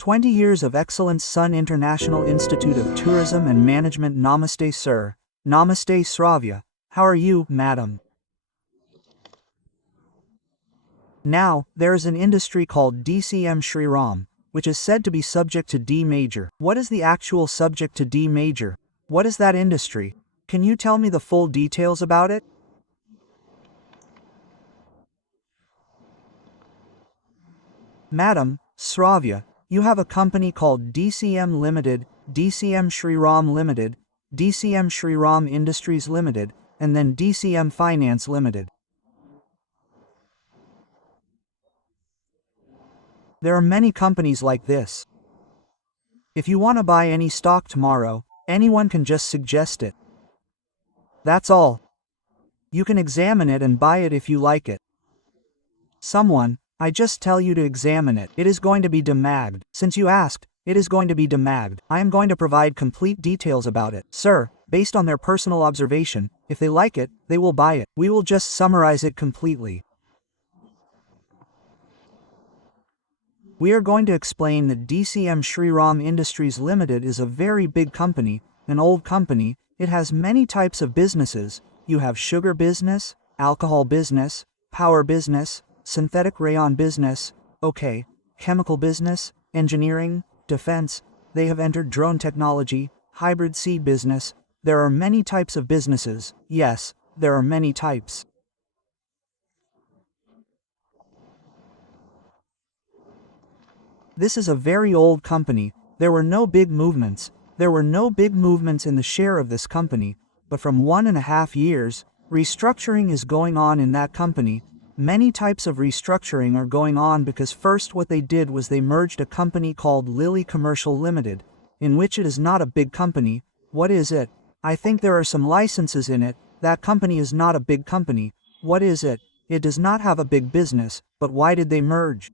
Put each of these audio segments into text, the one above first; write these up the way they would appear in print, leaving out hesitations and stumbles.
20 years of excellence. Sun International Institute of Tourism and Management. Namaste, sir. Namaste, Sravya. How are you, madam? Now, there is an industry called DCM Shriram, which is said to be subject to Demerger. What is the actual subject to Demerger? What is that industry? Can you tell me the full details about it? Madam, Sravya, you have a company called DCM Limited, DCM Shriram Limited, DCM Shriram Industries Limited, and then DCM Finance Limited. There are many companies like this. If you want to buy any stock tomorrow, anyone can just suggest it. That's all. You can examine it and buy it if you like it. I just tell you to examine it. It is going to be demagged. Since you asked, it is going to be demagged. I am going to provide complete details about it. Sir, based on their personal observation, if they like it, they will buy it. We will just summarize it completely. We are going to explain that DCM Shriram Industries Limited is a very big company, an old company. It has many types of businesses. You have sugar business, alcohol business, power business, synthetic rayon business, chemical business, engineering, defense. They have entered drone technology, hybrid seed business. There are many types of businesses. Yes, there are many types. This is a very old company. There were no big movements. There were no big movements in the share of this company, but from 1.5 years, restructuring is going on in that company. Many types of restructuring are going on because first what they did was they merged a company called Lilly Commercial Limited, in which it is not a big company. What is it? I think there are some licenses in it. That company is not a big company. What is it? It does not have a big business, but why did they merge?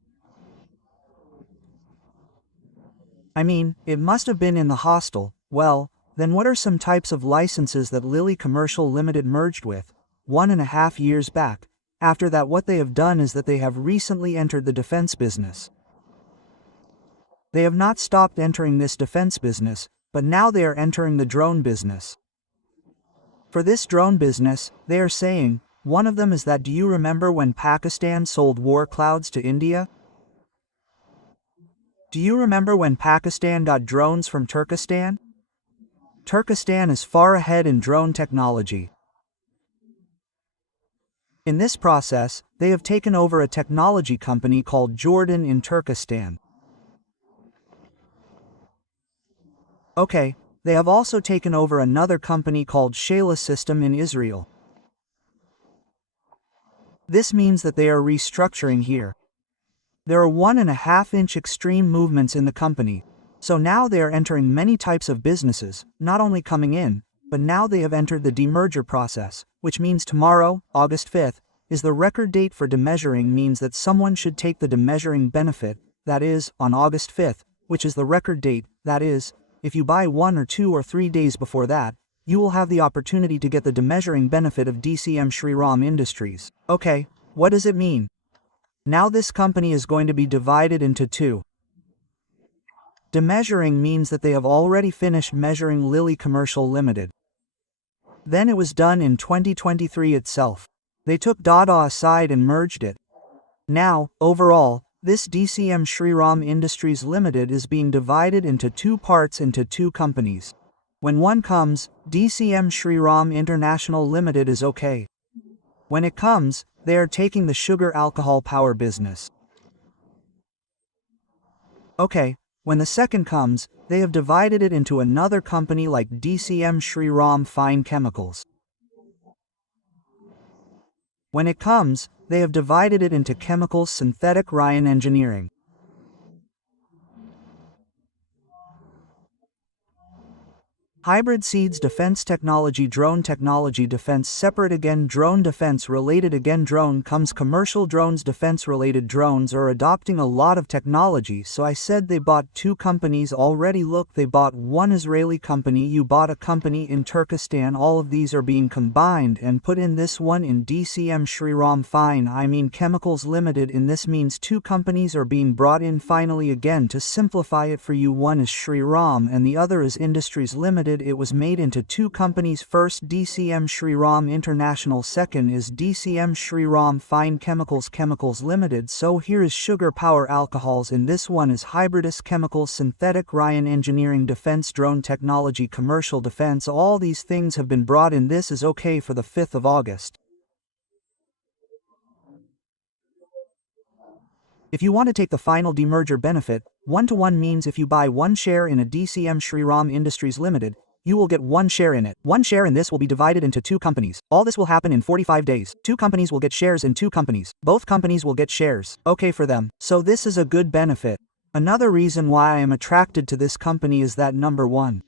I mean, it must have been in the hostel. Well, then what are some types of licenses that Lilly Commercial Limited merged with 1.5 years back? After that, what they have done is that they have recently entered the defense business. They have not stopped entering this defense business, but now they are entering the drone business. For this drone business, they are saying, one of them is that, do you remember when Pakistan sold war clouds to India? Do you remember when Pakistan got drones from Turkestan? Turkestan is far ahead in drone technology. In this process, they have taken over a technology company called Jordan in Turkestan. They have also taken over another company called Shala System in Israel. This means that they are restructuring here. There are 1.5-inch extreme movements in the company. So now they are entering many types of businesses, not only coming in, but now they have entered the demerger process, which means tomorrow, August 5th, is the record date for demeasuring. Means that someone should take the demeasuring benefit, that is, on August 5th, which is the record date, that is, if you buy 1 or 2 or 3 days before that, you will have the opportunity to get the demeasuring benefit of DCM Shriram Industries. What does it mean? Now this company is going to be divided into two. Demeasuring means that they have already finished measuring Lilly Commercial Limited. Then it was done in 2023 itself. They took Dada aside and merged it. Now, overall, this DCM Shriram Industries Limited is being divided into two parts, into two companies. When one comes, DCM Shriram International Limited is okay. When it comes, they are taking the sugar alcohol power business. When the second comes, they have divided it into another company like DCM Shriram Fine Chemicals. When it comes, they have divided it into chemicals synthetic rayon engineering. Hybrid seeds defense technology drone technology defense separate again drone defense related again drone comes commercial drones defense related drones are adopting a lot of technology so I said they bought two companies already look they bought one Israeli company you bought a company in Turkestan all of these are being combined and put in this one in DCM Shriram fine I mean Chemicals Limited in this means two companies are being brought in finally again to simplify it for you one is Shriram and the other is Industries Limited it was made into two companies first DCM Shriram International second is DCM Shriram Fine Chemicals Limited so here is Sugar Power Alcohols in this one is Hybridus Chemicals Synthetic Ryan Engineering Defense Drone Technology Commercial Defense all these things have been brought in this is okay for the 5th of August. If you want to take the final demerger benefit, 1-to-1 means if you buy one share in a DCM Shriram Industries Limited, you will get one share in it. One share in this will be divided into two companies. All this will happen in 45 days. Two companies will get shares in two companies. Both companies will get shares. Okay for them. So this is a good benefit. Another reason why I am attracted to this company is that number one.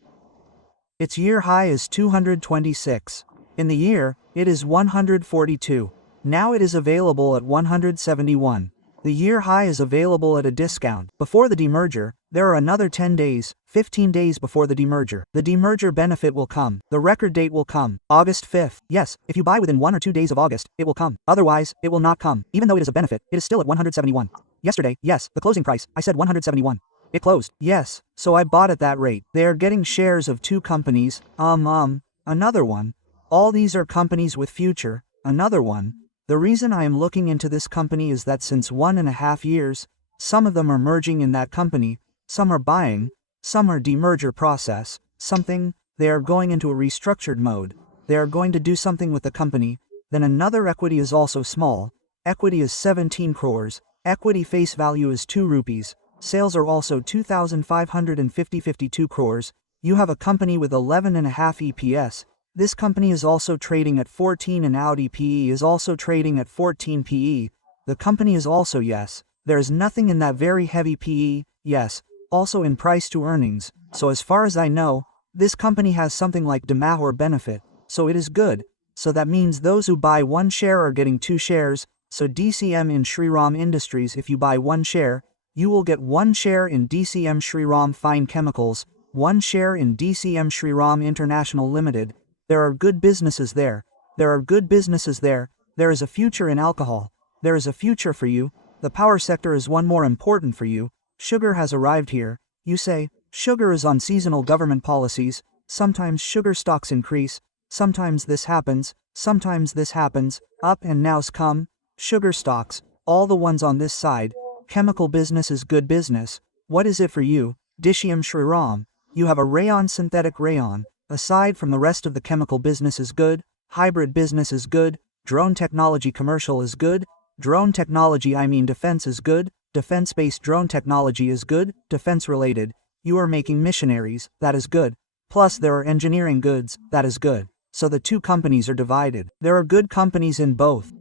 Its year high is 226. In the year, it is 142. Now it is available at 171. The year high is available at a discount. Before the demerger, there are another 10 days, 15 days before the demerger. The demerger benefit will come. The record date will come. August 5th. Yes, if you buy within 1 or 2 days of August, it will come. Otherwise, it will not come. Even though it is a benefit, it is still at 171. Yesterday, yes, the closing price, I said 171. It closed. Yes, so I bought at that rate. They are getting shares of two companies. Another one. All these are companies with future. Another one. The reason I am looking into this company is that since 1.5 years, some of them are merging in that company, some are buying, some are demerger process, something, they are going into a restructured mode, they are going to do something with the company, then another equity is also small, equity is 17 crores, equity face value is 2 rupees, sales are also 2,552 crores, you have a company with 11.5 EPS, this company is also trading at 14 and Audi PE is also trading at 14 PE. The company is also yes. There is nothing in that very heavy PE, yes, also in price to earnings. So as far as I know, this company has something like Demerger benefit. So it is good. So that means those who buy one share are getting two shares. So DCM in Shriram Industries if you buy one share, you will get one share in DCM Shriram Fine Chemicals, one share in DCM Shriram International Limited. There are good businesses there. There are good businesses there. There is a future in alcohol. There is a future for you. The power sector is one more important for you. Sugar has arrived here. You say, sugar is on seasonal government policies. Sometimes sugar stocks increase. Sometimes this happens. Sometimes this happens. Up and now's come. Sugar stocks, all the ones on this side. Chemical business is good business. What is it for you? DCM Shriram. You have a rayon synthetic rayon. Aside from the rest of the chemical business is good, hybrid business is good, drone technology commercial is good, drone technology I mean defense is good, defense-based drone technology is good, defense-related, you are making missionaries, that is good, plus there are engineering goods, that is good. So the two companies are divided. There are good companies in both.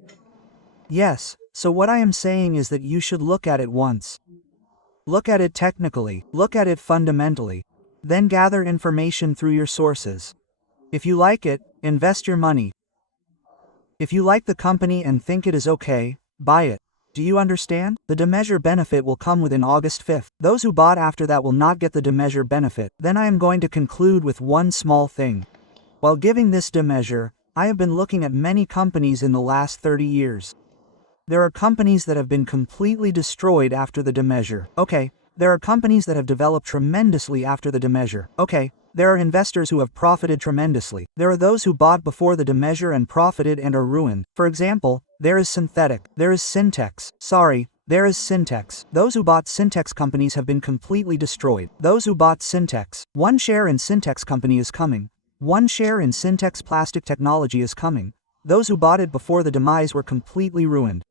Yes, so what I am saying is that you should look at it once. Look at it technically, look at it fundamentally. Then gather information through your sources. If you like it, invest your money. If you like the company and think it is okay, buy it. Do you understand? The Demerger benefit will come within August 5th. Those who bought after that will not get the Demerger benefit. Then I am going to conclude with one small thing. While giving this Demerger, I have been looking at many companies in the last 30 years. There are companies that have been completely destroyed after the Demerger. Okay. There are companies that have developed tremendously after the Demerger. Okay, there are investors who have profited tremendously. There are those who bought before the Demerger and profited and are ruined. For example, there is Synthetic. There is Syntex. There is Syntex. Those who bought Syntex companies have been completely destroyed. Those who bought Syntex. One share in Syntex company is coming. One share in Syntex plastic technology is coming. Those who bought it before the demise were completely ruined.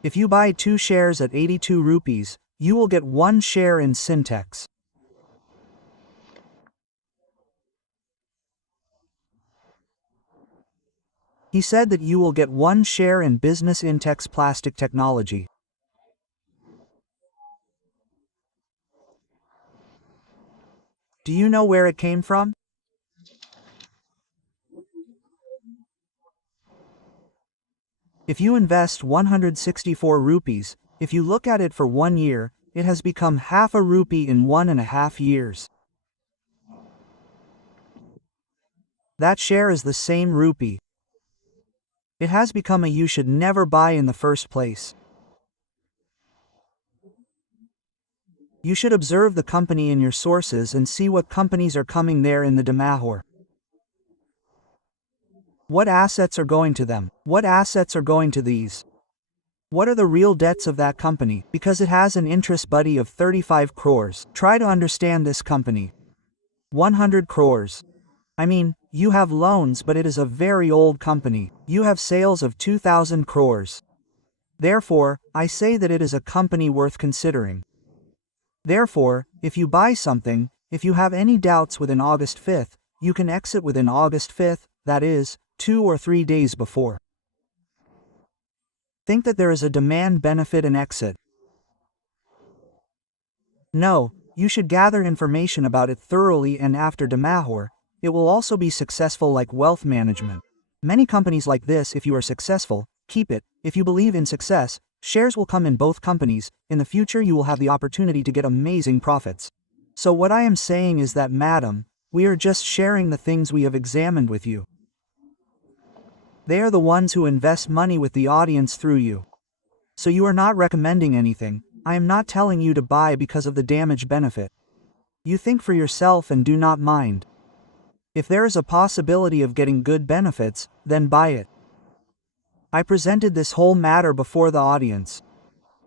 If you buy 2 shares at 82 rupees, you will get 1 share in Syntex. He said that you will get 1 share in Business Intex Plastic Technology. Do you know where it came from? If you invest 164 rupees, if you look at it for 1 year, it has become half a rupee in 1.5 years. That share is the same rupee. It has become a you should never buy in the first place. You should observe the company in your sources and see what companies are coming there in the Demerger. What assets are going to them? What assets are going to these? What are the real debts of that company? Because it has an interest buddy of 35 crores. Try to understand this company. 100 crores. I mean, you have loans, but it is a very old company. You have sales of 2,000 crores. Therefore, I say that it is a company worth considering. Therefore, if you buy something, if you have any doubts within August 5th, you can exit within August 5th, that is, 2 or 3 days before. Think that there is a demand benefit and exit. No, you should gather information about it thoroughly, and after Demerger, it will also be successful like wealth management. Many companies like this, if you are successful, keep it. If you believe in success, shares will come in both companies. In the future you will have the opportunity to get amazing profits. So what I am saying is that, madam, we are just sharing the things we have examined with you. They are the ones who invest money with the audience through you. So you are not recommending anything. I am not telling you to buy because of the damage benefit. You think for yourself and do not mind. If there is a possibility of getting good benefits, then buy it. I presented this whole matter before the audience.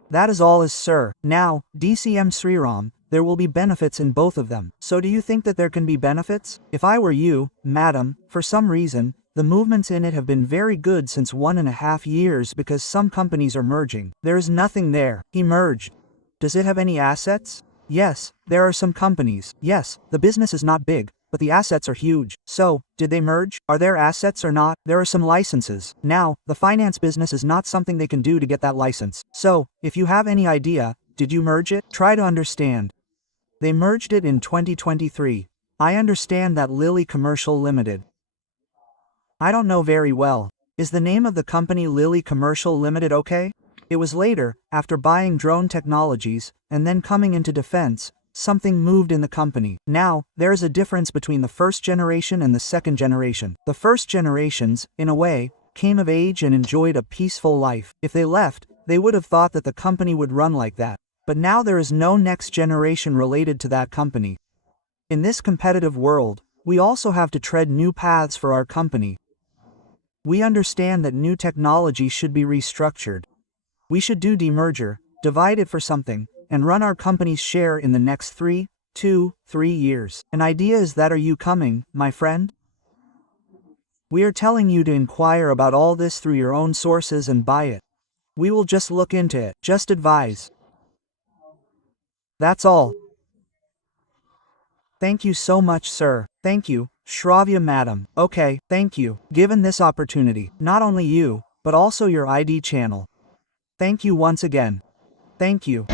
That is all, sir. Now, DCM Shriram, there will be benefits in both of them. So do you think that there can be benefits? If I were you, madam, for some reason, the movements in it have been very good since 1.5 years because some companies are merging. There is nothing there. He merged. Does it have any assets? Yes, there are some companies. Yes, the business is not big, but the assets are huge. So, did they merge? Are there assets or not? There are some licenses. Now, the finance business is not something they can do to get that license. So, if you have any idea, did you merge it? Try to understand. They merged it in 2023. I understand that Lilly Commercial Limited. I don't know very well. Is the name of the company Lilly Commercial Limited okay? It was later, after buying drone technologies, and then coming into defense, something moved in the company. Now, there is a difference between the first generation and the second generation. The first generations, in a way, came of age and enjoyed a peaceful life. If they left, they would have thought that the company would run like that. But now there is no next generation related to that company. In this competitive world, we also have to tread new paths for our company. We understand that new technology should be restructured. We should do demerger, divide it for something, and run our company's share in the next 3 years. An idea is that, are you coming, my friend? We are telling you to inquire about all this through your own sources and buy it. We will just look into it, just advise. That's all. Thank you so much, sir. Thank you, Shravya madam. Okay, thank you. Given this opportunity, not only you, but also your ID channel. Thank you once again. Thank you.